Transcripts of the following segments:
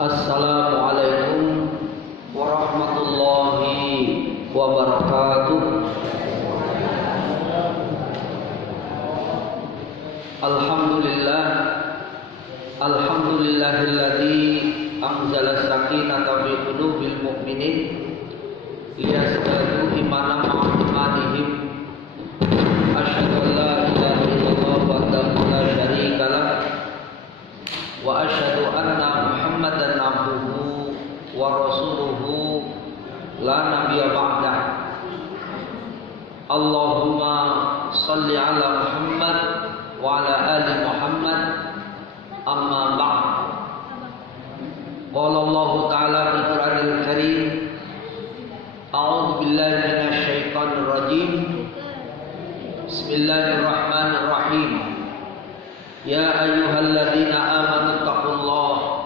Assalamualaikum warahmatullahi wabarakatuh. Alhamdulillah, alhamdulillahilladzi anzala sakinata fi qulubil mu'minin liyazdadu imanan ma'a imanihim. Asyhadu an la ilaha illallah wahdahu la syarika lah wa asyhadu anna Muhammadan abduhu wa rasuluhu la nabiyya ba'dah. Allahumma shalli ala Muhammad wa ala ali Muhammad, amma ba'd. Qala Allah ta'ala fil Qur'anil Karim, a'udzu billahi minasy syaithanir rajim. Bismillahirrahmanirrahim. Ya ayyuhalladzina amanu taqullaha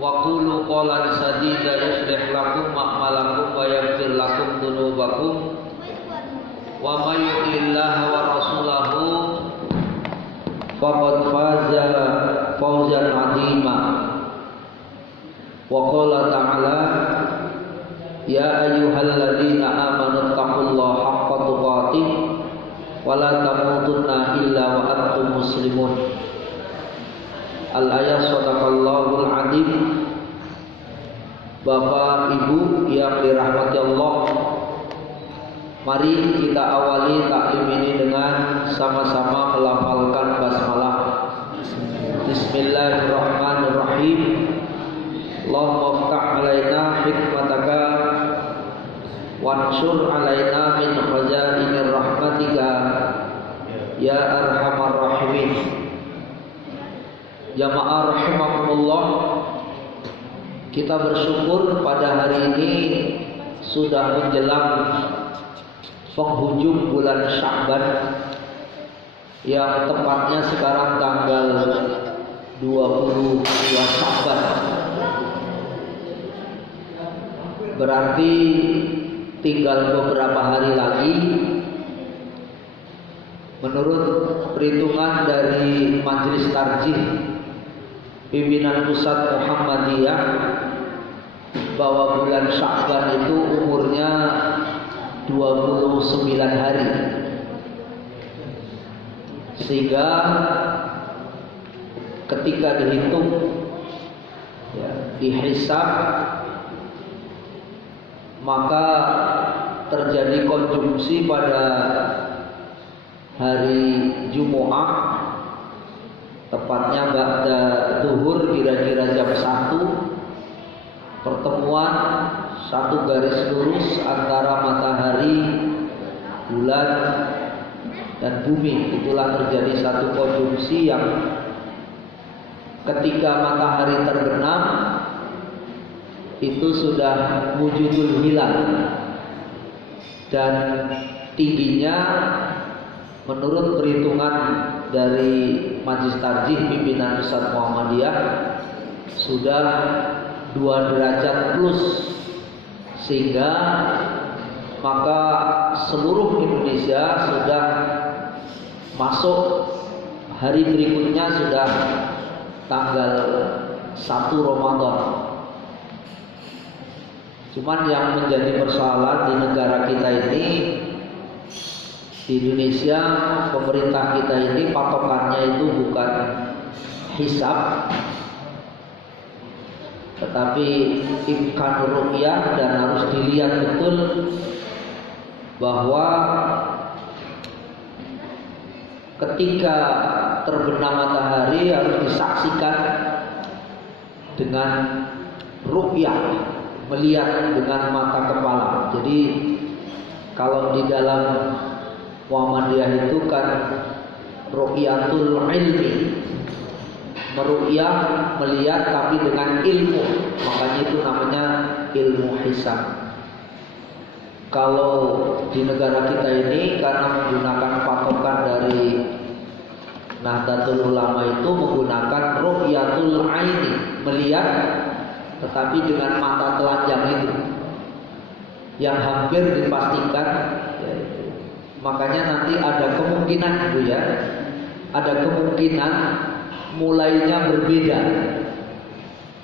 wa qulu qawlan sadida yuslih lakum a'malakum wa yaghfir lakum dzunubakum wa may yuti'illaha wa rasulahu faqad faza fawzan 'azima. Wa qala ta'ala ya ayyuhalladzina amanu taqullaha haqqa tuqatih wa la tamutunna illa wa antum muslimun. Al-ayat sadaqallahul adzim. Bapak Ibu yang dirahmati Allah, mari kita awali taklim ini dengan sama-sama melafalkan basmalah. Bismillahirrahmanirrahim. Allahumma iftah alaina hikmataka wansur alaina min khazainir rahmatika ya arhamar rahimin. Jamaah rahimakumullah, kita bersyukur pada hari ini sudah menjelang penghujung bulan Sya'ban, yang tepatnya sekarang tanggal 22 Sya'ban. Berarti tinggal beberapa hari lagi. Menurut perhitungan dari Majelis Tarjih Pimpinan Pusat Muhammadiyah, bahwa bulan Sya'ban itu umurnya 29 hari, sehingga ketika dihitung, dihisab, maka terjadi konjungsi pada hari Jumu'ah, tepatnya ba'da zuhur, kira-kira jam 1, pertemuan satu garis lurus antara matahari, bulan, dan bumi. Itulah terjadi satu konjungsi yang ketika matahari terbenam itu sudah wujudul hilal, dan tingginya menurut perhitungan dari Majelis Tarjih Pimpinan Pusat Muhammadiyah sudah 2 derajat plus, sehingga maka seluruh Indonesia sudah masuk hari berikutnya, sudah tanggal 1 Ramadan. Cuman yang menjadi persoalan di negara kita ini, di Indonesia, pemerintah kita ini patokannya itu bukan hisab, tetapi imkan ru'yah, dan harus dilihat betul bahwa ketika terbenam matahari harus disaksikan dengan ru'yah, melihat dengan mata kepala. Jadi kalau di dalam Muhammadiyah itu kan ru'yatul ilmi, meru'yah, melihat tapi dengan ilmu, makanya itu namanya ilmu hisab. Kalau di negara kita ini karena menggunakan patokan dari Nahdlatul Ulama itu menggunakan ru'yatul aini, melihat tetapi dengan mata telanjang itu, yang hampir dipastikan, makanya nanti ada kemungkinan Bu ya, ada kemungkinan mulainya berbeda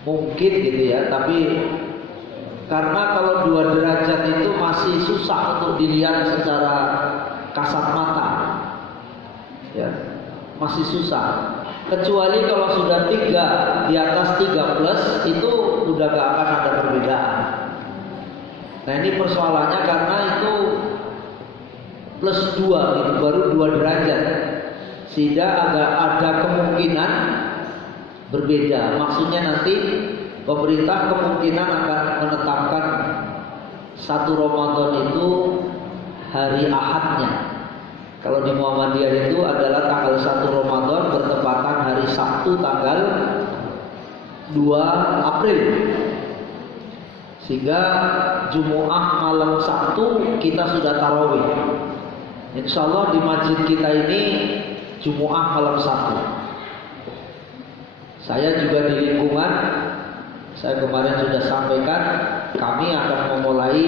mungkin gitu ya, tapi karena kalau 2 derajat itu masih susah untuk dilihat secara kasat mata, ya, masih susah. Kecuali kalau sudah 3 di atas 3 plus itu udah gak akan ada perbedaan. Nah ini persoalannya karena itu plus 2 gitu, baru 2 derajat, sehingga agak ada kemungkinan berbeda. Maksudnya nanti pemerintah kemungkinan akan menetapkan 1 Ramadan itu hari Ahadnya. Kalau di Muhammadiyah itu adalah tanggal 1 Ramadan bertepatan hari Sabtu tanggal 2 April. Sehingga Jumu'ah malam Sabtu kita sudah tarawih. Insya Allah di masjid kita ini Jumu'ah malam Sabtu. Saya juga di lingkungan, saya kemarin sudah sampaikan, kami akan memulai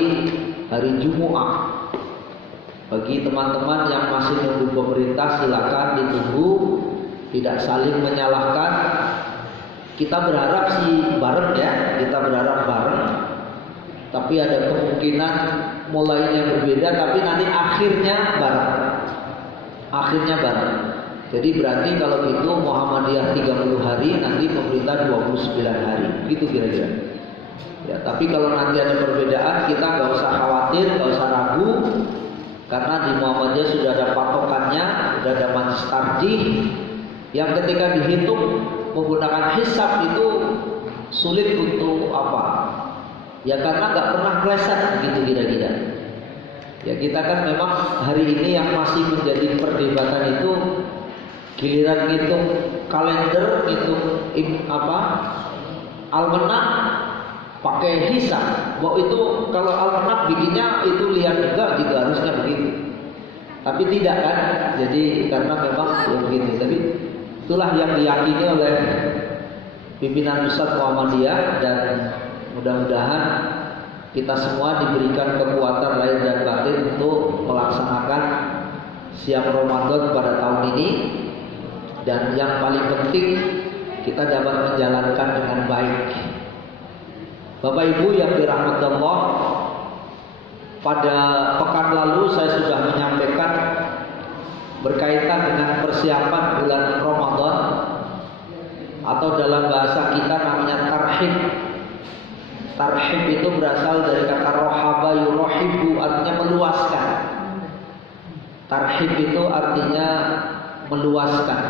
hari Jumu'ah. Bagi teman-teman yang masih nunggu pemerintah, silakan ditunggu, tidak saling menyalahkan. Kita berharap sih bareng ya, kita berharap bareng. Tapi ada kemungkinan mulainya berbeda, tapi nanti akhirnya bareng. Akhirnya bareng. Jadi berarti kalau itu Muhammadiyah 30 hari, nanti pemerintah 29 hari, gitu kira-kira. Ya, tapi kalau nanti ada perbedaan, kita nggak usah khawatir, nggak usah ragu. Karena di Muhammadiyah sudah ada patokannya, sudah ada majlis tarjih yang ketika dihitung menggunakan hisab itu sulit untuk apa? Ya karena nggak pernah keleset gitu kira-kira. Ya kita kan memang hari ini yang masih menjadi perdebatan itu giliran ngitung kalender, ngitung almanak pakai hisab. Bahwa itu kalau almanak bikinnya itu lihat juga gitu, harusnya begitu. Tapi tidak kan? Jadi karena memang ya begitu. Tapi itulah yang diyakini oleh pimpinan pusat Muhammadiyah, dan mudah-mudahan kita semua diberikan kekuatan lahir dan batin untuk melaksanakan siap Ramadan pada tahun ini. Dan yang paling penting kita dapat menjalankan dengan baik. Bapak Ibu yang dirahmati Allah, pada pekan lalu saya sudah menyampaikan berkaitan dengan persiapan bulan Ramadan, atau dalam bahasa kita namanya tarhib. Tarhib itu berasal dari kata rohaba yurohibu, artinya meluaskan. Tarhib itu artinya meluaskan.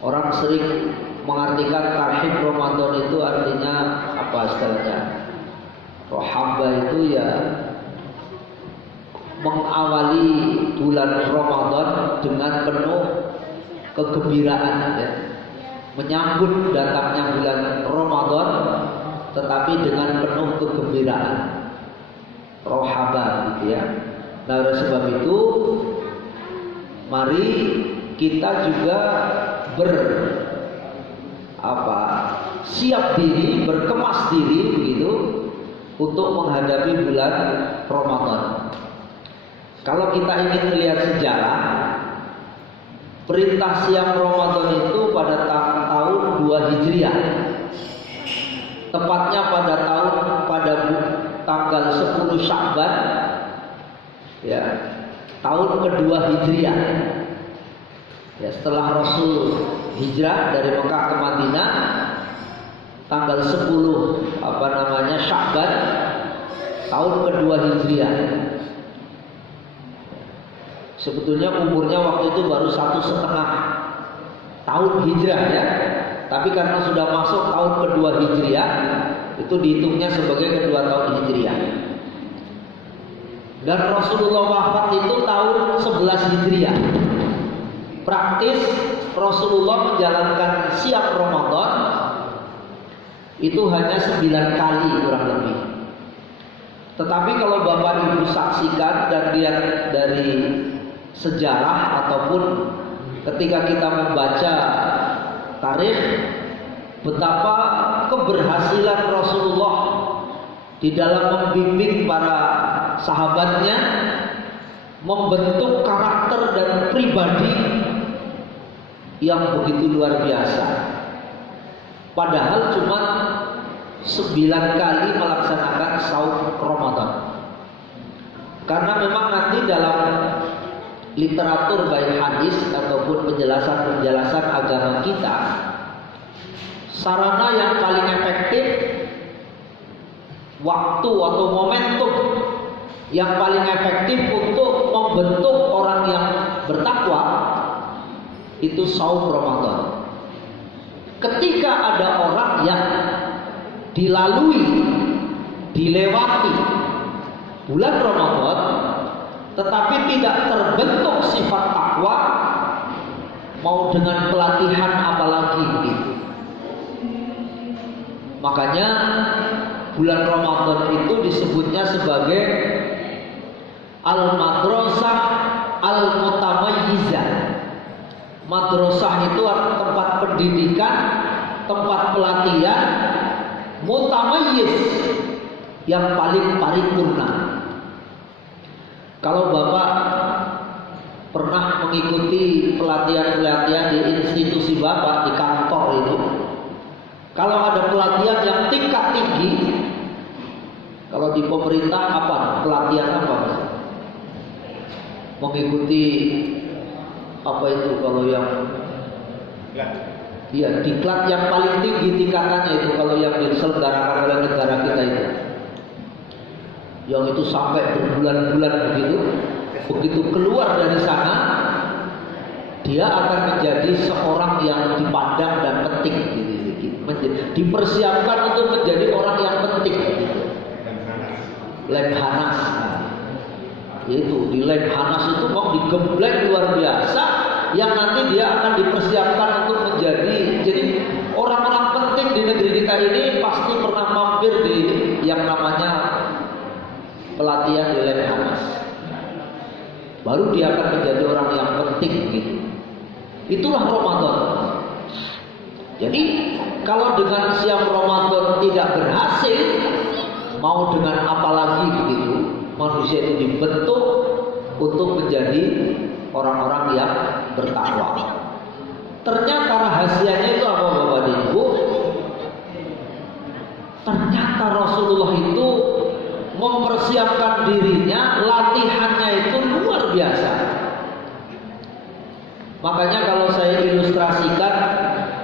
Orang sering mengartikan tarhib Ramadan itu artinya apa istilahnya? Rohaba itu ya mengawali bulan Ramadan dengan penuh kegembiraan, ya. Menyambut datangnya bulan Ramadan tetapi dengan penuh kegembiraan. Rohaba gitu ya. Nah, oleh sebab itu mari kita juga siap diri, berkemas diri begitu untuk menghadapi bulan Ramadan. Kalau kita ingin melihat sejarah, perintah siam Ramadan itu pada tahun 2 Hijriah. Tepatnya pada tanggal 10 Sya'ban, ya, tahun kedua Hijriah. Ya, setelah Rasul hijrah dari Mekah ke Madinah, tanggal 10 Sya'ban tahun kedua Hijriah. Sebetulnya umurnya waktu itu baru 1,5 tahun hijrah ya. Tapi karena sudah masuk tahun kedua Hijriah, itu dihitungnya sebagai kedua tahun Hijriah. Dan Rasulullah wafat itu tahun 11 Hijriah. Praktis Rasulullah menjalankan siap Ramadan itu hanya 9 kali kurang lebih. Tetapi kalau Bapak Ibu saksikan dan lihat dari sejarah ataupun ketika kita membaca tarikh, betapa keberhasilan Rasulullah di dalam membimbing para sahabatnya, membentuk karakter dan pribadi yang begitu luar biasa. Padahal cuma 9 kali melaksanakan saum Ramadan. Karena memang nanti dalam literatur baik hadis ataupun penjelasan-penjelasan agama kita, sarana yang paling efektif, waktu atau momentum yang paling efektif untuk membentuk orang yang bertakwa itu saum Ramadan. Ketika ada orang yang dilewati bulan Ramadan tetapi tidak terbentuk sifat takwa, mau dengan pelatihan apalagi begitu. Makanya bulan Ramadan itu disebutnya sebagai al-madrasah al-mutamayyizah. Madrasah itu tempat pendidikan, tempat pelatihan mutamayyiz, yang paling paripurna. Kalau Bapak pernah mengikuti pelatihan-pelatihan di institusi Bapak, di kantor itu, kalau ada pelatihan yang tingkat tinggi, kalau di pemerintah apa? Pelatihan apa? Mengikuti apa itu kalau yang iya, diklat yang paling tinggi tingkatannya itu kalau yang diselenggarakan oleh negara kita itu, yang itu sampai berbulan-bulan begitu keluar dari sana dia akan menjadi seorang yang dipandang dan penting dipersiapkan untuk menjadi orang yang penting Lemhanas. Yaitu di Lemhanas itu kok digembleng luar biasa, yang nanti dia akan dipersiapkan untuk menjadi orang-orang penting di negeri kita ini pasti pernah mampir di yang namanya pelatihan di Lemhanas. Baru dia akan menjadi orang yang penting gitu. Itulah Ramadan. Jadi kalau dengan siang Ramadan tidak berhasil, mau dengan apa lagi begitu, manusia itu dibentuk untuk menjadi orang-orang yang bertakwa. Ternyata rahasianya itu apa Bapak dan Ibu? Ternyata Rasulullah itu mempersiapkan dirinya, latihannya itu luar biasa. Makanya kalau saya ilustrasikan,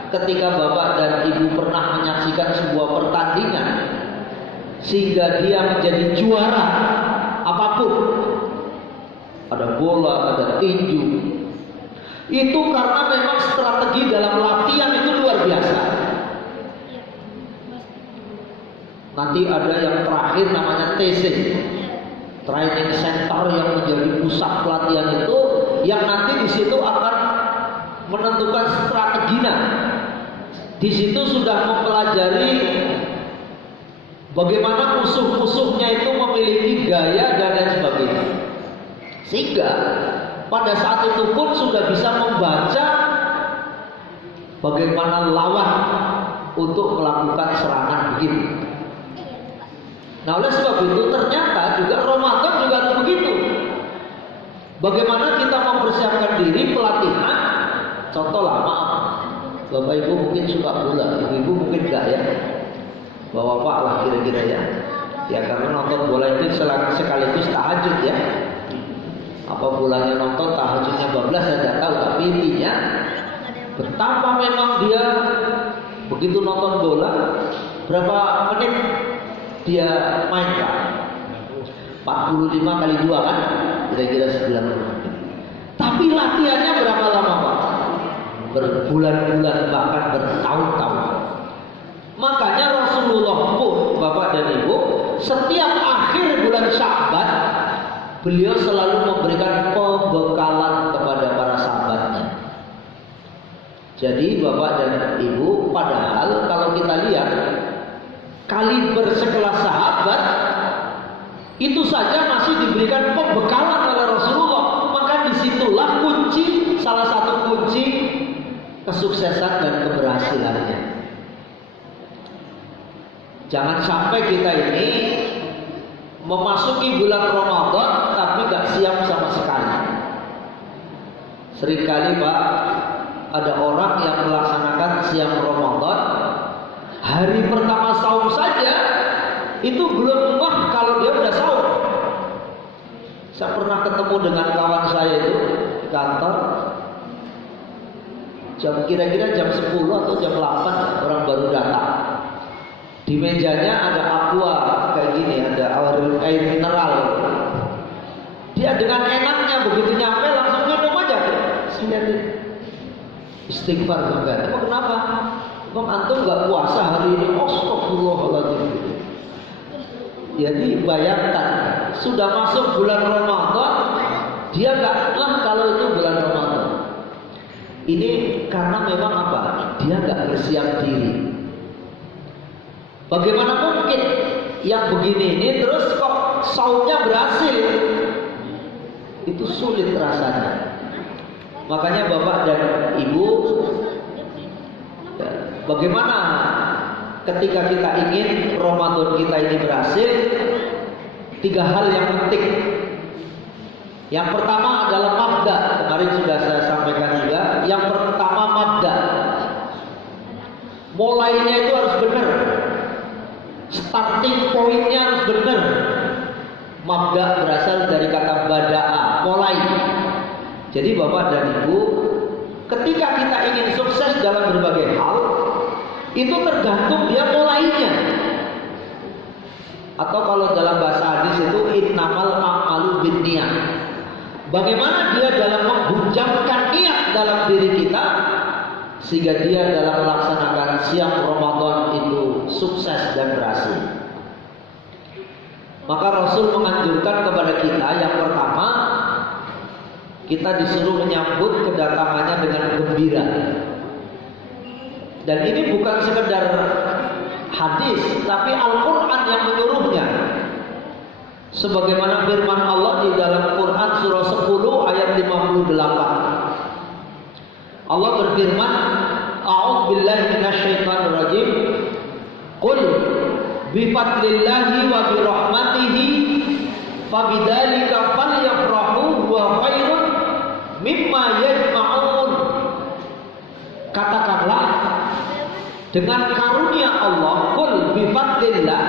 ketika Bapak dan Ibu pernah menyaksikan sebuah pertandingan sehingga dia menjadi juara apapun, ada bola, ada tinju, itu karena memang strategi dalam latihan itu luar biasa. Nanti ada yang terakhir namanya TC, Training Center, yang menjadi pusat pelatihan itu, yang nanti di situ akan menentukan strateginya. Di situ sudah mempelajari bagaimana musuh-musuhnya itu memiliki gaya dan lain sebagainya. Sehingga pada saat itu pun sudah bisa membaca bagaimana lawan untuk melakukan serangan begitu. Nah, oleh sebab itu ternyata juga Ramadan juga harus begitu. Bagaimana kita mempersiapkan diri, pelatihan. Contoh lama, Bapak Ibu mungkin suka bola, Ibu mungkin enggak ya. Bapak lah kira-kira ya. Ya karena nonton bola itu sekaligus tahajud ya. Apa bolanya nonton, tahajudnya bablas saya tidak tahu, tapi intinya betapa memang dia begitu nonton bola, berapa menit dia main Pak? 45 kali 2 kan? Kira-kira 90 menit. Tapi latihannya berapa lama Pak? Berbulan-bulan, bahkan bertahun-tahun. Makanya Rasulullah pun, Bapak dan Ibu, setiap akhir bulan Sya'ban beliau selalu memberikan pembekalan kepada para sahabatnya. Jadi Bapak dan Ibu, padahal kalau kita lihat kaliber sekelas sahabat itu saja masih diberikan pembekalan oleh Rasulullah. Maka disitulah kunci, salah satu kunci kesuksesan dan keberhasilannya. Jangan sampai kita ini memasuki bulan Ramadan tapi gak siap sama sekali. Seringkali Pak, ada orang yang melaksanakan siang Ramadan hari pertama saum saja itu belum wah kalau dia udah saum. Saya pernah ketemu dengan kawan saya itu di kantor, kira-kira jam 10 atau jam 8 orang baru datang. Di mejanya ada aqua kayak gini, ada air mineral. Dia dengan enaknya begitu nyampe langsung minum aja. Saya istighfar juga. Emang kenapa? Bang antum nggak puasa hari ini? Astagfirullahaladzim. Jadi bayangkan sudah masuk bulan Ramadan, dia nggak kalau itu bulan Ramadan. Ini karena memang apa? Dia nggak bersiap diri. Bagaimana mungkin yang begini ini terus kok saumnya berhasil? Itu sulit rasanya. Makanya Bapak dan Ibu, bagaimana ketika kita ingin Ramadan kita ini berhasil? 3 hal yang penting. Yang pertama adalah mabda. Kemarin sudah saya sampaikan juga. Yang pertama mabda. Mulainya itu harus benar. Starting pointnya harus benar. Mabda berasal dari kata bada'a, mulai. Jadi Bapak dan Ibu, ketika kita ingin sukses dalam berbagai hal, itu tergantung dia mulainya. Atau kalau dalam bahasa hadis itu innamal a'malu binniyat. Bagaimana dia dalam menghujamkan niat dalam diri kita sehingga dia dalam melaksanakan siang Ramadan itu sukses dan berhasil. Maka Rasul menganjurkan kepada kita yang pertama, kita disuruh menyambut kedatangannya dengan gembira. Dan ini bukan sekedar hadis, tapi Al-Quran yang menyuruhnya. Sebagaimana firman Allah di dalam Quran surah 10 ayat 58. Allah berfirman, A'udzubillahi minasyaitonir rajim. Qul bifadlillahi wa birahmatihi fabidzalika falyafrahu wa khairun mimma yajma'un. Katakanlah, dengan karunia Allah, qul bifadlillah.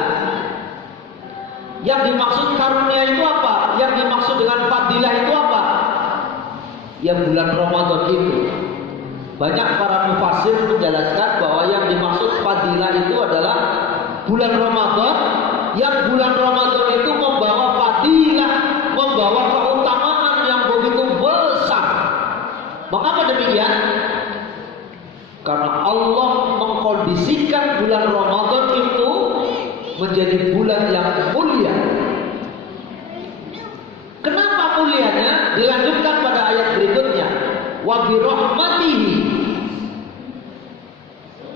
Yang dimaksud karunia itu apa? Yang dimaksud dengan fadilah itu apa? Yang bulan Ramadan itu. Banyak para mufassir menjelaskan bahwa yang dimaksud fadilah itu adalah bulan Ramadan, yang bulan Ramadan itu membawa fadilah, membawa keutamaan yang begitu besar. Mengapa demikian? Karena Allah mengkondisikan bulan Ramadan itu menjadi bulan yang mulia. Kenapa mulianya? Dilanjutkan pada ayat berikutnya. Wa bi rahmatihi.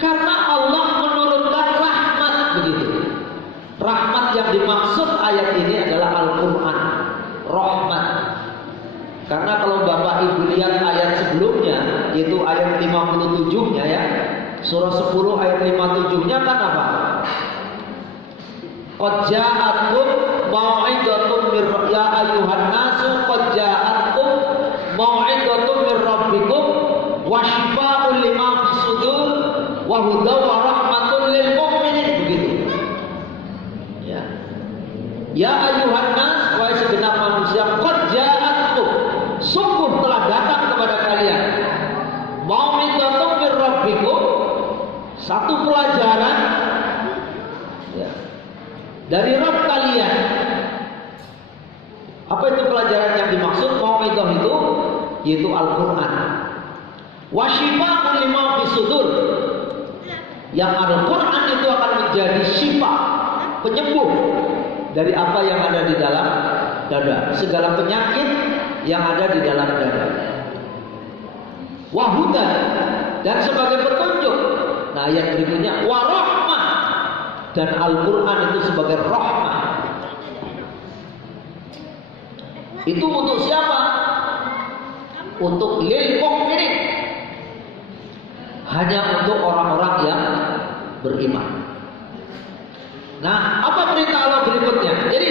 Karena Allah menurunkan rahmat begitu. Rahmat yang dimaksud ayat ini adalah Al-Quran. Rahmat. Karena kalau Bapak Ibu lihat ayat sebelumnya, yaitu ayat 57-nya ya, surah 10 ayat 57-nya kan apa? Qad ja'akum mau'izatun mir ya ayyuhan nasu qad ja'akum mau'izatun mir rabbikum wa shifaa'un lima fis sudur wa hudaw wa rahmatun lil mu'minin, begitu. Ya. Ya ayyuhan nas, wahai segenap manusia, qad ja'akum, sungguh telah datang kepada kalian mau'izatun mir rabbikum, satu pelajaran ya, dari Rabb kalian. Apa itu pelajaran yang dimaksud? Mau'izah itu yaitu Al-Quran. Wa shifa'un lima fis sudur. Yang Al-Quran itu akan menjadi syifa, penyembuh dari apa yang ada di dalam dada, segala penyakit yang ada di dalam dada. Wa hudan, dan sebagai petunjuk. Nah, ayat berikutnya wa rahmah, dan Al-Quran itu sebagai rahmah. Itu untuk siapa? Untuk lil mu'minin, hanya untuk orang-orang yang beriman. Nah, apa perintah Allah berikutnya? Jadi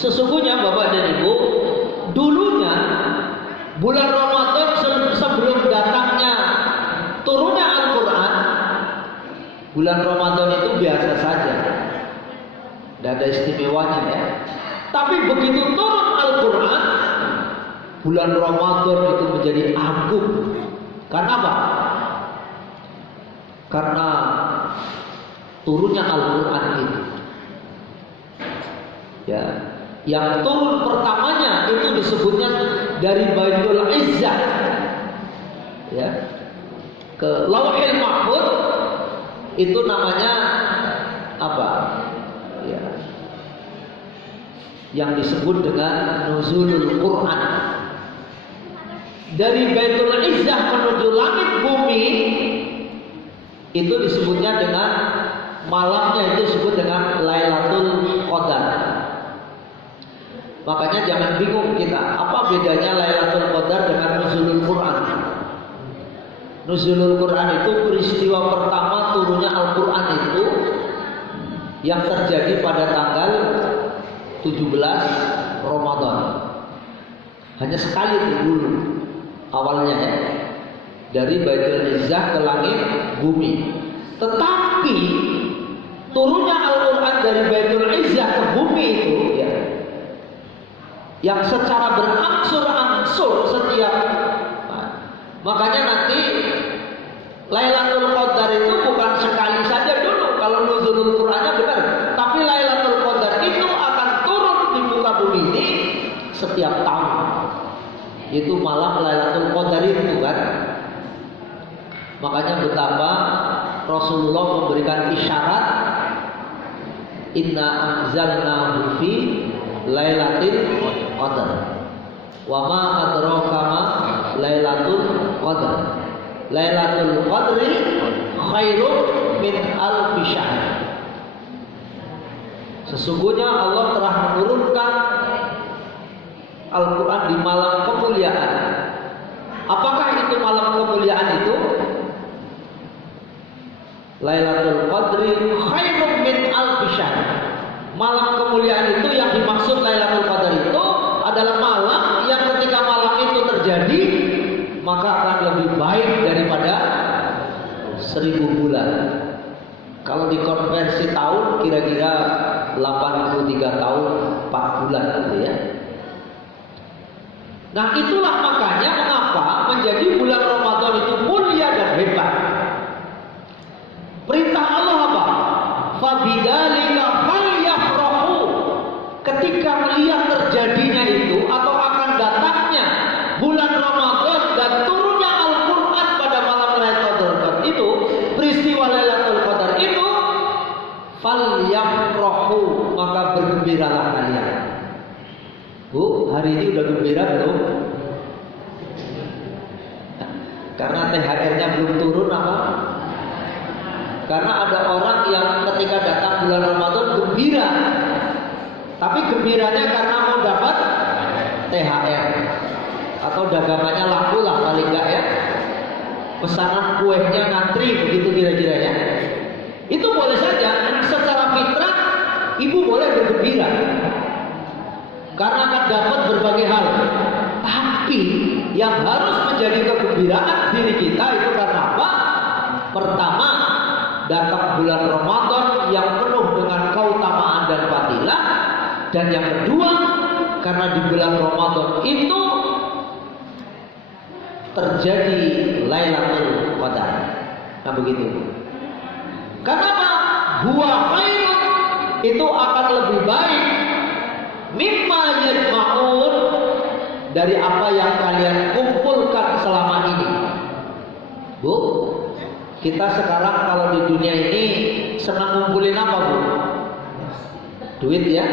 sesungguhnya Bapak dan Ibu, dulunya bulan Ramadan sebelum datangnya turunnya Al-Quran, Bulan Ramadan itu biasa saja, tidak ada istimewanya ya. Tapi begitu turun Al-Quran, bulan Ramadan itu menjadi agung. Karena apa? Karena turunnya Al-Quran itu. Ya, yang turun pertamanya itu disebutnya dari Baitul Izzah, ya, ke Lauhil Mahfuz, itu namanya apa? Ya, yang disebut dengan Nuzulul Quran. Dari Baitul Izzah menuju langit bumi itu disebutnya dengan malamnya, itu disebut dengan Lailatul Qadar. Makanya jangan bingung kita, apa bedanya Lailatul Qadar dengan Nuzulul Quran? Nuzulul Quran itu peristiwa pertama turunnya Al-Quran itu yang terjadi pada tanggal 17 Ramadan. Hanya sekali itu dulu awalnya ya, dari Baitul Izzah ke langit bumi. Tetapi turunnya Al-Quran dari Baitul Izzah ke bumi itu ya, yang secara berangsur-angsur setiap, makanya nanti Lailatul Qadar itu bukan sekali saja dulu kalau nuzulul Qur'annya benar, tapi Lailatul Qadar itu akan turun di muka bumi ini setiap tahun. Itu malam Lailatul Qadar itu kan. Makanya betapa Rasulullah memberikan isyarat, inna anzalnahu fi Lailatul Qadar. Wa ma adraka ma Lailatul Qadar. Lailatul Qadri khairun min alfi syahr. Sesungguhnya Allah telah menurunkan Al-Quran di malam kemuliaan. Apakah itu malam kemuliaan itu? Lailatul Qadri khairun min alfi syahr. Malam kemuliaan itu yang dimaksud Lailatul Qadar itu adalah malam yang ketika malam itu terjadi maka akan lebih baik daripada 1000 bulan. Kalau dikonversi tahun kira-kira 83 tahun 4 bulan gitu ya. Nah itulah makanya mengapa menjadi bulan Ramadan itu mulia dan hebat. Perintah Allah apa? Fabidzalika falyafrahu. Ketika melihat terjadinya itu atau akan datangnya bulan Ramadan dan turunnya Al-Quran pada malam Lailatul Qadar itu, peristiwa Lailatul Qadar itu, falyafrahu, maka bergembiralah kalian. Bu, hari ini udah gembira belum? Karena THR-nya belum turun apa? Karena ada orang yang ketika datang bulan Ramadan gembira, tapi gembiranya karena mau dapat THR atau dagangannya laku lah paling enggak ya. Pesanan kuenya ngantri begitu kira-kira ya. Itu boleh saja, secara fitrah ibu boleh bergembira karena akan dapat berbagai hal. Tapi yang harus menjadi kegembiraan diri kita itu karena apa? Pertama, datang bulan Ramadan yang penuh dengan keutamaan dan fadilah. Dan yang kedua, karena di bulan Ramadan itu terjadi Lailatul Qadar. Nah begitu. Karena apa? Huwa khairun, itu akan lebih baik mimma yajma'un, dari apa yang kalian kumpulkan selama ini. Bu, kita sekarang kalau di dunia ini senang ngumpulin apa bu? Duit ya,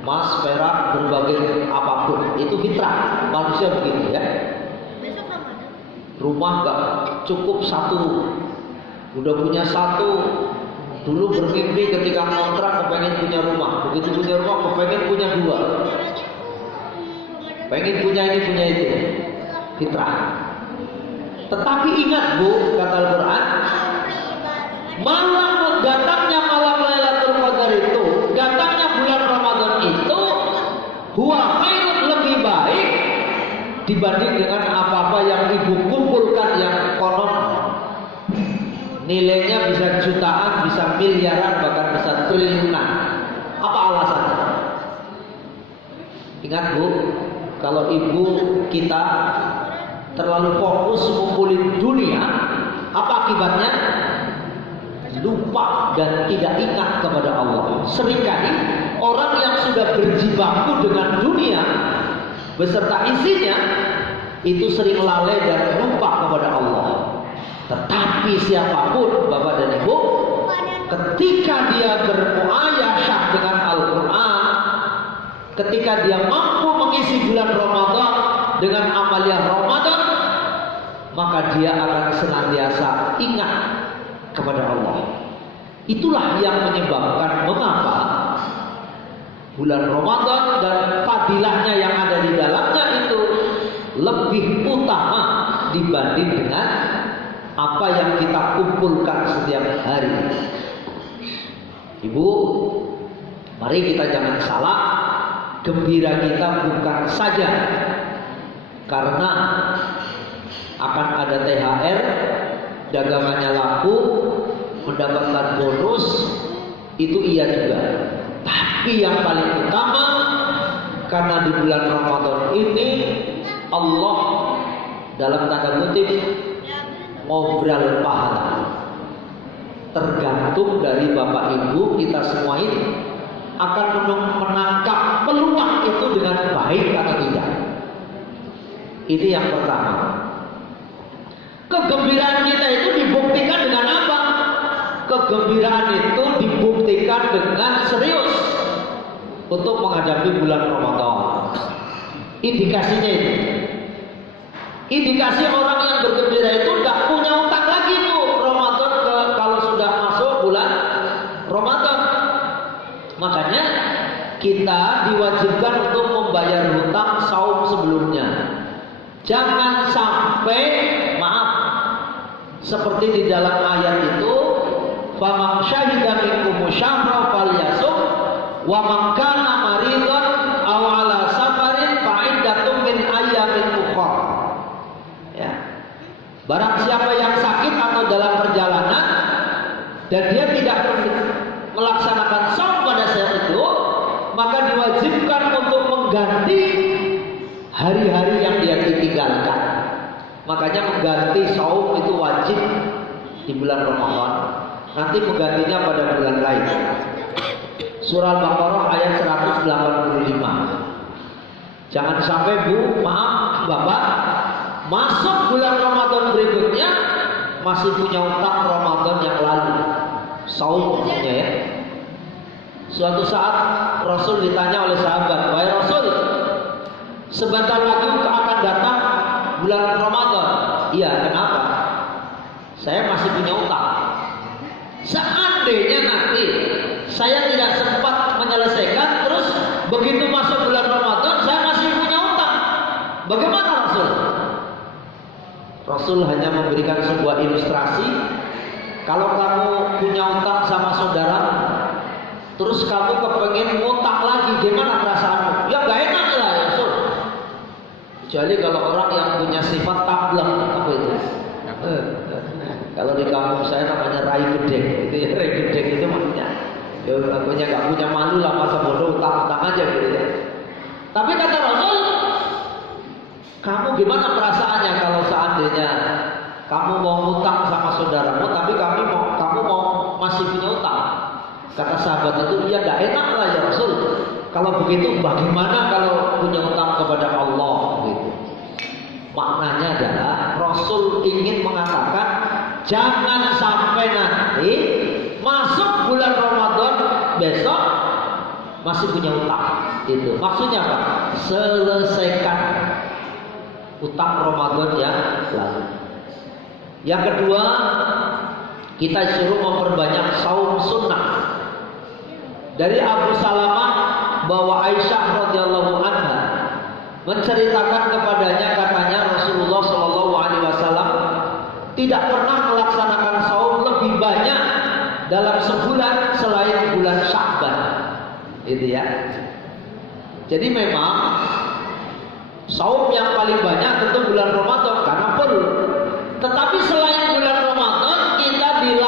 emas, perak, berbagai apapun. Itu fitrah manusia begitu ya. Rumah gak cukup satu, udah punya satu. Dulu bermimpi ketika kontrak kepengen punya rumah, begitu punya rumah kepengen punya dua, pengen punya ini punya itu. Fitrah. Tetapi ingat bu, kata Al-Quran, malam datangnya malam Lailatul Qadar itu, datangnya bulan Ramadan itu, huwa khairun, lebih baik dibanding dengan apa-apa yang ibu kumpulkan yang konon nilainya bisa jutaan, bisa miliaran, bahkan bisa triliunan. Apa alasannya? Ingat Bu, kalau ibu kita terlalu fokus ngumpulin dunia, apa akibatnya? Lupa dan tidak ingat kepada Allah. Seringkali orang yang sudah berjibaku dengan dunia beserta isinya itu sering lalai dan lupa kepada Allah. Tetapi siapapun Bapak dan Ibu, ketika dia bermuayasyah dengan Al-Quran, ketika dia mampu mengisi bulan Ramadan dengan amaliyah Ramadan, maka dia akan senantiasa ingat kepada Allah. Itulah yang menyebabkan mengapa bulan Ramadan dan fadilahnya yang ada di dalamnya itu lebih utama dibanding dengan apa yang kita kumpulkan setiap hari. Ibu, mari kita jangan salah, gembira kita bukan saja karena akan ada THR, dagangannya laku, mendapatkan bonus, itu iya juga. Tapi yang paling utama, karena di bulan Ramadan ini Allah dalam tanda kutip ngobrol pahala. Tergantung dari Bapak Ibu kita semua ini akan menangkap peluang itu dengan baik atau tidak. Ini yang pertama. Kegembiraan kita itu dibuktikan dengan apa? Kegembiraan itu dibuktikan dengan serius untuk menghadapi bulan Ramadan. Indikasinya itu. Indikasi orang yang bergembira itu tidak punya utang lagi tuh Ramadan kalau sudah masuk bulan Ramadan. Makanya kita diwajibkan untuk membayar hutang saum sebelumnya. Jangan sampai, maaf, seperti di dalam ayat itu, faman syahida minkum syahra falyasum wa man kana maridan aw ala safarin fa iddatun min ayyamin ukhra. Ya. Barang siapa yang sakit atau dalam perjalanan dan dia tidak melaksanakan saum pada saat itu, maka diwajibkan untuk mengganti hari-hari yang dia tinggalkan. Makanya mengganti saum itu wajib di bulan Ramadan. Nanti menggantinya pada bulan lain. Surah Al-Baqarah ayat 185. Jangan sampai Bu, maaf Bapak, masuk bulan Ramadan berikutnya masih punya utang Ramadan yang lalu. Saum maksudnya ya. Suatu saat Rasul ditanya oleh sahabat, "Wahai Rasul, sebentar lagi akan datang bulan Ramadan." "Iya, kenapa?" "Saya masih punya utang. Seandainya nanti saya tidak sempat menyelesaikan, terus begitu masuk bulan Ramadan saya masih punya utang, bagaimana Rasul?" Rasul hanya memberikan sebuah ilustrasi. Kalau kamu punya utang sama saudara, terus kamu kepengen ngutang lagi, gimana perasaanmu? Ya gak enak lah ya Rasul. Kecuali kalau orang yang punya sifat tablak, apa itu? Kalau di kampung saya namanya rai gedek, itu ya, rai gedek itu maksudnya ya akunya gak punya malu lah, masa bodoh utang-utang aja gitu ya. Tapi kata Rasul, kamu gimana perasaannya kalau seandainya kamu mau ngutang sama saudaramu, tapi kamu mau masih punya utang? Kata sahabat itu, ya gak enak lah ya Rasul. Kalau begitu bagaimana kalau punya utang kepada Allah gitu. Maknanya adalah Rasul ingin mengatakan jangan sampai nanti masuk bulan Ramadan besok masih punya utang. Itu maksudnya apa? Selesaikan utang Ramadan yang lalu. Yang kedua, kita suruh memperbanyak saum sunnah. Dari Abu Salamah bahwa Aisyah radhiyallahu anha menceritakan kepadanya, katanya Rasulullah Shallallahu Alaihi Wasallam tidak pernah melaksanakan saum lebih banyak dalam sebulan selain bulan Sya'ban, itu ya. Jadi memang saum yang paling banyak tentu bulan Ramadan karena perlu. Tetapi selain bulan Ramadan kita dilarang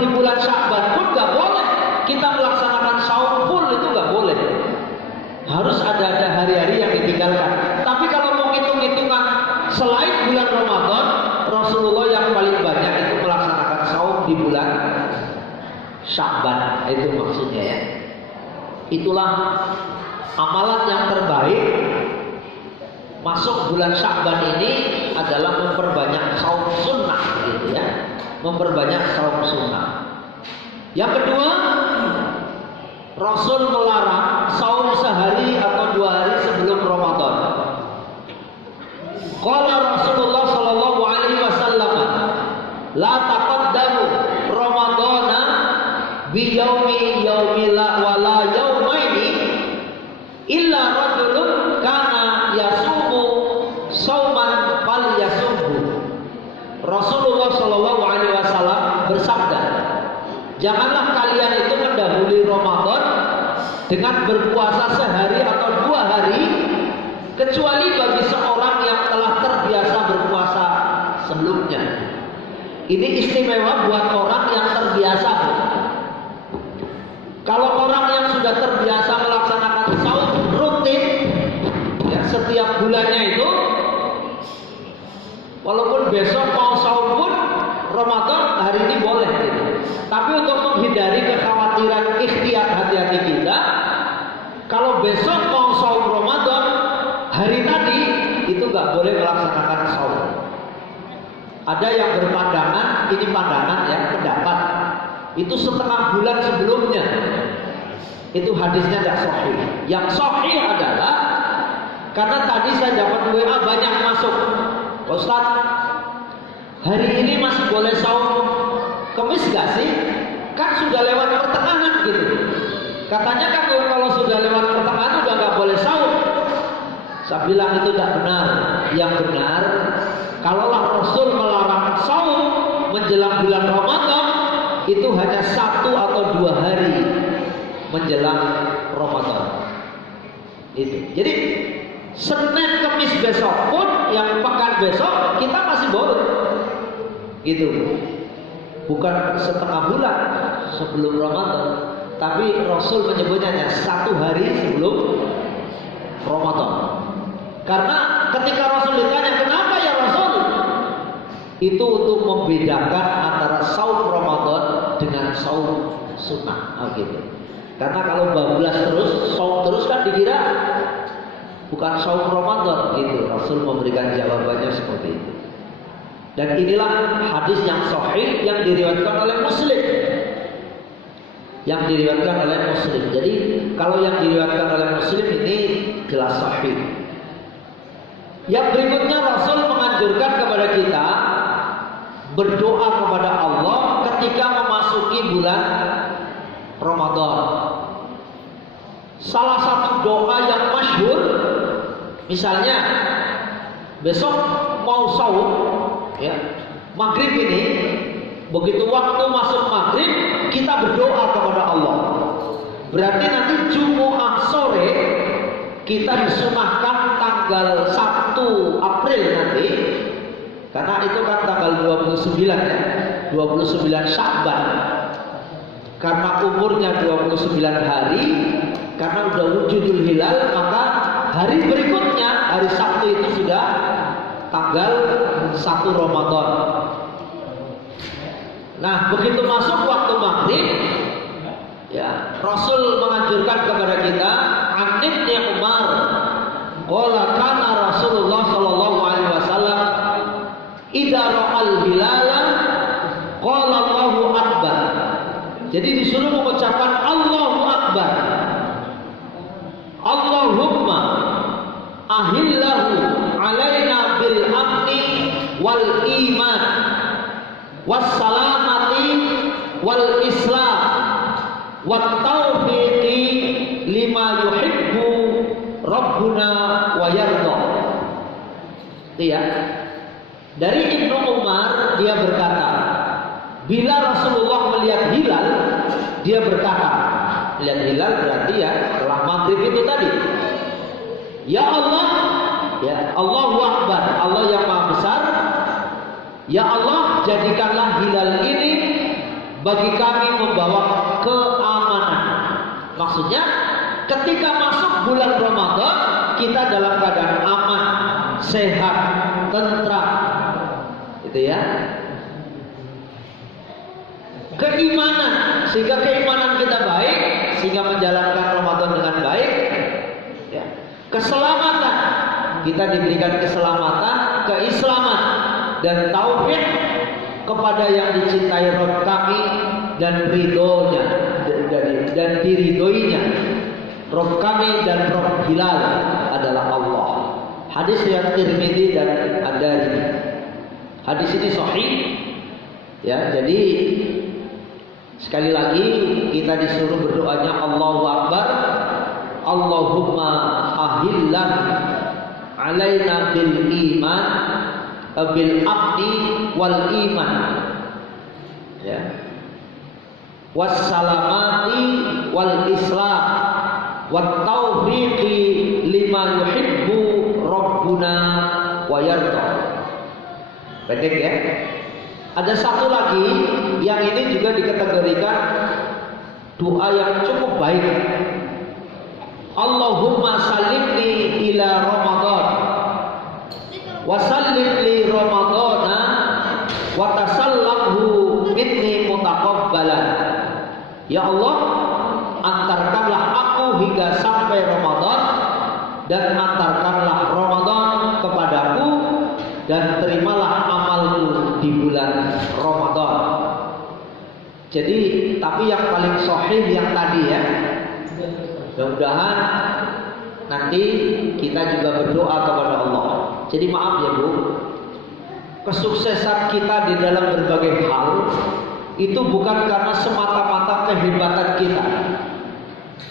di bulan Sya'ban pun nggak boleh kita melaksanakan saum full, itu nggak boleh. Harus ada hari-hari yang ditinggalkan. Tapi kalau mau hitung-hitungan selain bulan Ramadan, Rasulullah yang paling banyak itu melaksanakan saum di bulan Sya'ban. Itu maksudnya ya. Itulah amalan yang terbaik masuk bulan Sya'ban ini adalah memperbanyak saum sunnah gitu ya. Memperbanyak saum sunnah. Yang kedua, Rasul melarang saum sehari atau 2 hari sebelum Ramadan. Qala Rasulullah sallallahu alaihi wasallam, la taqaddamu Ramadana bi yaumila wala yaumaini illa rajulun kana yasumu sauman fal yasumhu. Rasulullah sallallahu alaihi wasallam bersabda, janganlah kalian itu mendahului Ramadan dengan berpuasa sehari atau 2 hari, kecuali bagi seorang yang telah terbiasa berpuasa sebelumnya. Ini istimewa buat orang yang terbiasa. Kalau orang yang sudah terbiasa melaksanakan saum rutin ya, setiap bulannya itu, walaupun besok mau saum pun Ramadan hari ini boleh gitu. Tapi untuk menghindari kekhawatiran ikhtiar hati-hati kita, kalau besok mau saum Ramadan hari tadi itu nggak boleh melaksanakan saum. Ada yang berpandangan, ini pandangan ya, pendapat itu setengah bulan sebelumnya. Itu hadisnya tidak sahih. Yang sahih adalah karena tadi saya dapat WA banyak masuk, Ustaz, hari ini masih boleh saum Kemis gak sih? Kan sudah lewat pertengahan gitu. Katanya kan kalau sudah lewat pertengahan udah gak boleh saum. Saya bilang itu tidak benar. Yang benar, kalaulah Rasul melarang saum menjelang bulan Ramadan, itu hanya 1 atau 2 hari menjelang Ramadan. Itu. Jadi Senin Kemis besok pun, yang pekan besok kita masih boleh. Gitu. Bukan setengah bulan sebelum Ramadan, tapi Rasul menyebutnya hanya 1 hari sebelum Ramadan. Karena ketika Rasul ditanya, kenapa ya Rasul? Itu untuk membedakan antara saum Ramadan dengan saum sunnah. Gitu. Karena kalau bablas terus, saum terus kan dikira bukan saum Ramadan gitu. Rasul memberikan jawabannya seperti itu. Dan inilah hadis yang sahih yang diriwayatkan oleh Muslim. Yang diriwayatkan oleh Muslim. Jadi kalau yang diriwayatkan oleh Muslim ini jelas sahih. Yang berikutnya Rasul menganjurkan kepada kita berdoa kepada Allah ketika memasuki bulan Ramadan. Salah satu doa yang masyhur, misalnya besok mau saum ya, maghrib ini, begitu waktu masuk maghrib kita berdoa kepada Allah. Berarti nanti Jumat sore kita disunahkan tanggal 1 April nanti, karena itu kan tanggal 29 ya, 29 Sya'ban. Karena umurnya 29 hari, karena udah wujudul hilal, maka hari berikutnya hari Sabtu itu sudah tanggal 1 Ramadan. Nah, begitu masuk waktu maghrib, ya Rasul menganjurkan kepada kita, an Ibnu Umar, qala kana Rasulullah sallallahu alaihi wasallam idza ra'al hilala qala Allahu akbar. Jadi disuruh mengucapkan Allahu akbar. Allahumma ahillahu alaina bil amni wal iman wassalamati wal islam wat taufiqi lima yuhibbu rabbuna wa yarda. Iya. Dari Ibnu Umar dia berkata, bila Rasulullah melihat hilal, dia berkata, melihat hilal berarti ya setelah maghrib itu tadi, ya Allah, ya Allahu Akbar, Allah yang maha besar, ya Allah jadikanlah hilal ini bagi kami membawa keamanan. Maksudnya ketika masuk bulan Ramadan kita dalam keadaan aman, sehat, tentram, gitu ya. Keimanan, sehingga keimanan kita baik, sehingga menjalankan Ramadan dengan baik. Ya. Keselamatan, kita diberikan keselamatan, keislaman dan tauhid kepada yang dicintai Rabb kami dan ridhonya dan diridhoinya. Rabb kami dan Rabb Hilal adalah Allah. Hadis yang Tirmidzi dan Ad-Darimi. Hadis ini sahih. Ya, jadi sekali lagi kita disuruh berdoanya Allahu Akbar. Allahumma ahillah alaina bil iman bil aqdi wal iman. Ya. Wassalamati wal islam wat taufiqi lima yuhibbu rabbuna wa yarda. Pendek ya. Ada satu lagi yang ini juga dikategorikan doa yang cukup baik. Allahumma sallimni ila Ramadan wa sallim li Ramadana wa tasallamhu minni mutaqabbalan. Ya Allah, antarkanlah aku hingga sampai Ramadan dan antarkanlah Ramadan kepadaku dan terimalah amalku di bulan Ramadan. Jadi, tapi yang paling sahih yang tadi ya. Mudah-mudahan nanti kita juga berdoa kepada Allah. Jadi maaf ya Bu, kesuksesan kita di dalam berbagai hal itu bukan karena semata-mata kehebatan kita,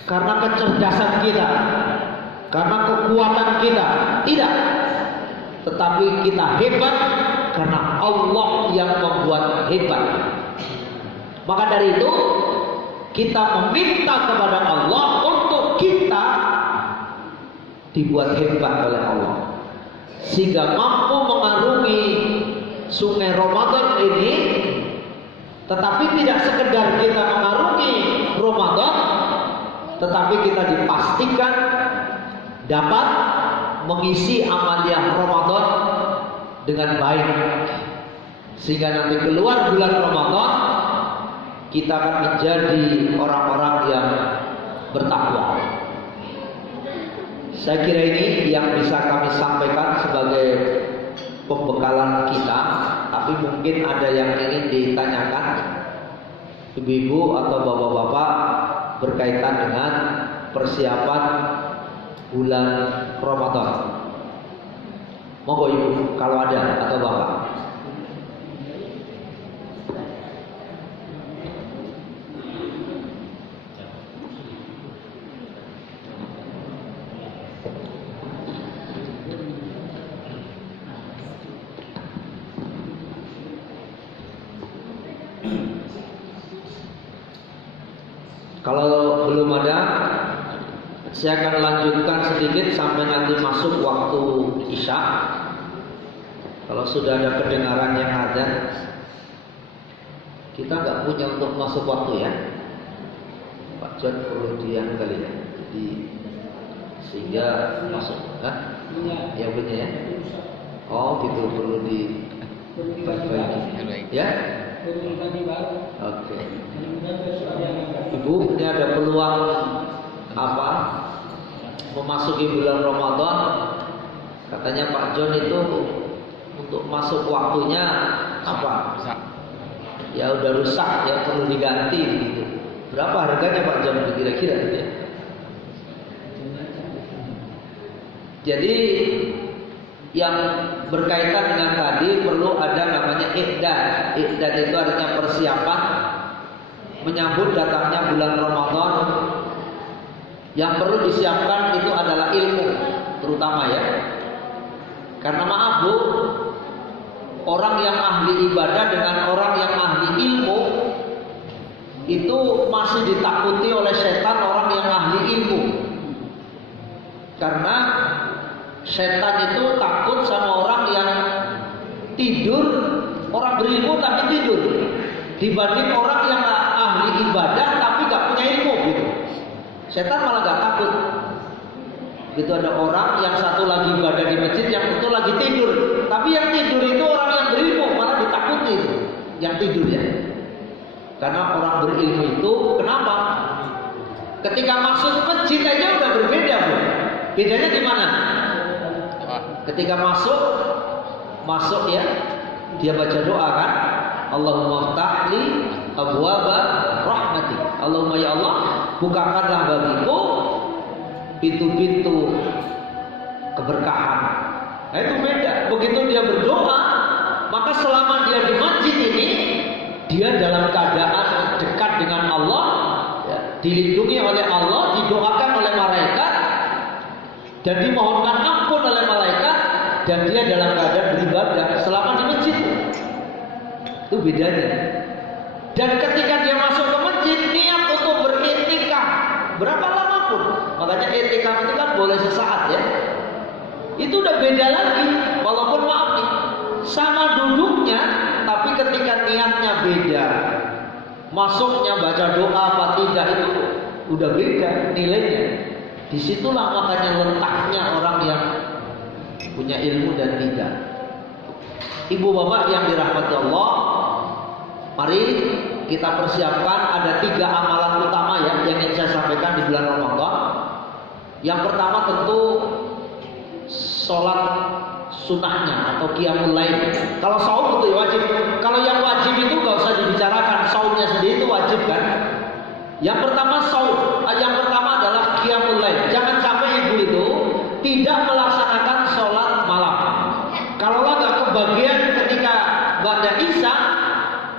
karena kecerdasan kita, karena kekuatan kita, tidak. Tetapi kita hebat karena Allah yang membuat hebat. Maka dari itu kita meminta kepada Allah untuk kita dibuat hebat oleh Allah, sehingga mampu mengarungi sungai Ramadan ini. Tetapi tidak sekedar kita mengarungi Ramadan, tetapi kita dipastikan dapat mengisi amaliyah Ramadan dengan baik, sehingga nanti keluar bulan Ramadan kita akan menjadi orang-orang yang bertakwa. Saya kira ini yang bisa kami sampaikan sebagai pembekalan kita. Tapi mungkin ada yang ingin ditanyakan ibu-ibu atau bapak-bapak berkaitan dengan persiapan bulan Ramadan. Monggo ibu kalau ada atau bapak. Kalau belum ada, saya akan lanjutkan sedikit sampai nanti masuk waktu Isya. Kalau sudah ada kedengaran yang ada, kita nggak punya untuk masuk waktu ya. Pak John perlu diam kali ya, sehingga masuk. Hah? Ya punya ya. Oh gitu, perlu diperbaiki. Ya. Oke. Ibu, ini ada peluang apa? Memasuki bulan Ramadan. Katanya Pak John itu untuk masuk waktunya apa? Ya udah rusak, ya perlu diganti gitu. Berapa harganya Pak John kira-kira gitu ya? Jadi yang berkaitan dengan tadi perlu ada namanya i'dad. I'dad itu artinya persiapan menyambut datangnya bulan Ramadan. Yang perlu disiapkan itu adalah ilmu, terutama ya. Karena maaf Bu, orang yang ahli ibadah dengan orang yang ahli ilmu itu masih ditakuti oleh setan orang yang ahli ilmu. Karena setan itu takut sama orang yang tidur, orang berilmu tapi tidur. dibanding orang yang ahli ibadah tapi nggak punya ilmu gitu. Setan malah nggak takut. Itu ada orang yang satu lagi ibadah di masjid, yang satu lagi tidur. Tapi yang tidur itu orang yang berilmu, malah ditakuti itu. Yang tidur ya. Karena orang berilmu itu kenapa? Ketika masuk masjid aja udah berbeda, Bu. Bedanya di mana? Ketika masuk ya, dia baca doa kan? Allahumma ftahli abwaaba rahmati. Allahumma ya Allah, bukakanlah bagiku pintu-pintu keberkahan. Nah itu beda. Begitu dia berdoa, maka selama dia di masjid ini, dia dalam keadaan dekat dengan Allah, ya, dilindungi oleh Allah, didoakan oleh malaikat, dan dimohonkan ampun oleh malaikat, dan dia dalam keadaan beribadah selama di masjid. Itu bedanya. Dan ketika dia masuk ke masjid, niat untuk beriktikaf berapa lama pun. Makanya iktikaf itu kan boleh sesaat ya. Itu udah beda lagi. Walaupun maaf nih, sama duduknya, tapi ketika niatnya beda, masuknya baca doa apa tidak itu udah beda nilainya. Disitulah makanya letaknya orang yang punya ilmu dan tidak. Ibu bapak yang dirahmati Allah, mari kita persiapkan ada 3 amalan utama ya yang ingin saya sampaikan di bulan Ramadan. Yang pertama tentu sholat sunnahnya atau qiyamul lail. Kalau saum itu wajib. Kalau yang wajib itu nggak usah dibicarakan, saumnya sendiri itu wajib kan. Yang pertama saum, yang pertama adalah qiyamul lail. Jangan sampai ibu itu tidak melaksanakan sholat malam. Kalau nggak kebagian ketika ba'da isya,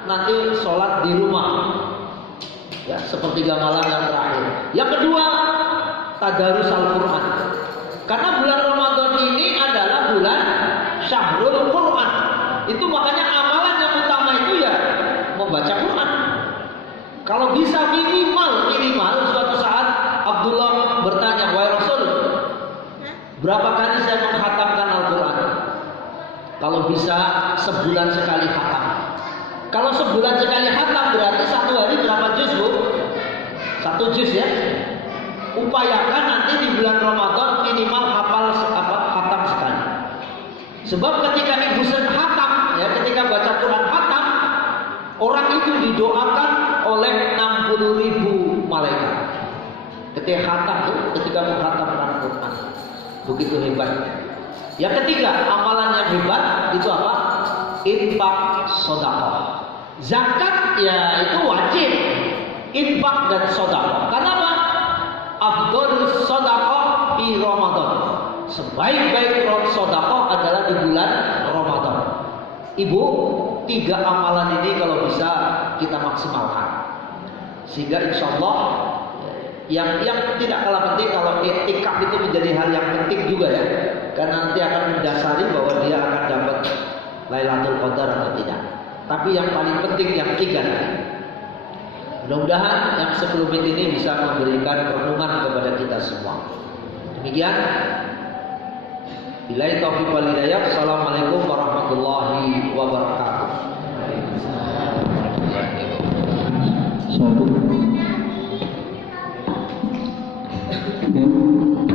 nanti sholat di rumah ya, sepertiga malam yang terakhir. Yang kedua, tadarus Al-Quran. Karena bulan Ramadan ini adalah bulan Syahrul Quran. Itu makanya amalan yang utama itu ya membaca Quran. Kalau bisa minimal suatu saat Abdullah bertanya, wahai Rasul, berapa kali saya menghatamkan Al-Quran? Kalau bisa sebulan sekali khatam. Kalau sebulan sekali khatam berarti satu hari berapa juz, Bu? 1 juz ya. Upayakan nanti di bulan Ramadan minimal hafal khatam sekali. Sebab ketika ibu khatam ya, ketika baca Quran khatam, orang itu didoakan oleh 60.000 malaikat. Ketika khatam tuh, ketika menghatamkan Quran. Begitu hebatnya. Yang ketiga, amalan yang hebat itu apa? Infak sedekah. Zakat ya itu wajib. Infak dan sedekah. Karena apa? Afdhalus sedekah di Ramadan. Sebaik-baik sedekah adalah di bulan Ramadan. Ibu, 3 amalan ini kalau bisa kita maksimalkan. Sehingga insya Allah yang tidak kalah penting, kalau iktikaf itu menjadi hal yang penting juga ya. Karena nanti akan mendasari bahwa dia akan dapat Lailatul Qadar atau tidak. Tapi yang paling penting yang 3 tadi. Mudah-mudahan yang 10 menit ini bisa memberikan renungan kepada kita semua. Demikian. Billahi taufiq wal hidayah. Assalamualaikum warahmatullahi wabarakatuh. Oke.